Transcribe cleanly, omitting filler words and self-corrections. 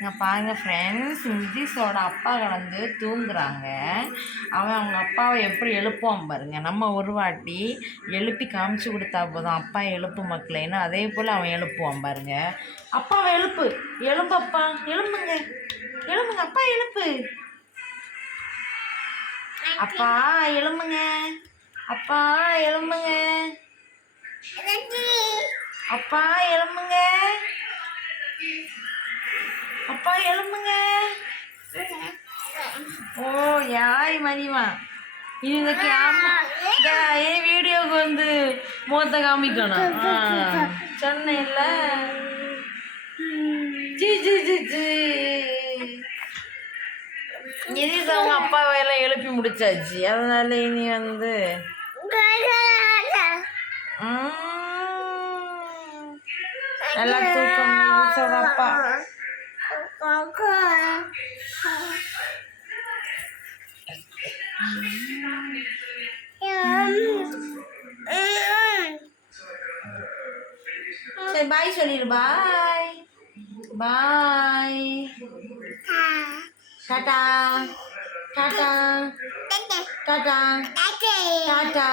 இங்கே பாருங்கள் ஃப்ரெண்ட்ஸ், நிதிஷோட அப்பா கலந்து தூங்குறாங்க. அவங்க அப்பாவை எப்படி எழுப்புவான் பாருங்க. நம்ம ஒரு வாட்டி எழுப்பி காமிச்சு கொடுத்தா போதும், அப்பா எழுப்பு மக்களேன்னு. அதே போல் அவன் எழுப்புவான் பாருங்க. அப்பாவை எழுப்பு, எழும்பப்பா, எழும்புங்க, எழும்புங்க, அப்பா எழுப்பு, அப்பா எழும்புங்க, அப்பா எழும்புங்க, அப்பா எழும்புங்க, அப்பா எழும்புங்க. ஓ யாய் மதிமா இந்த கேமரா வீடியோவுக்கு வந்து முகத்தை காமிக்கணும். சொன்னேன்ல. ஜி ஜி ஜி ஜி இது அவங்க அப்பாவையெல்லாம் எழுப்பி முடிச்சாச்சு. அதனால இனி வந்து நல்லா தூக்கம் நிதிஷோட அப்பா. சரி பாய் சொல்லிடு. பாய் பாய், டாடா டாடா டாடா டாடா.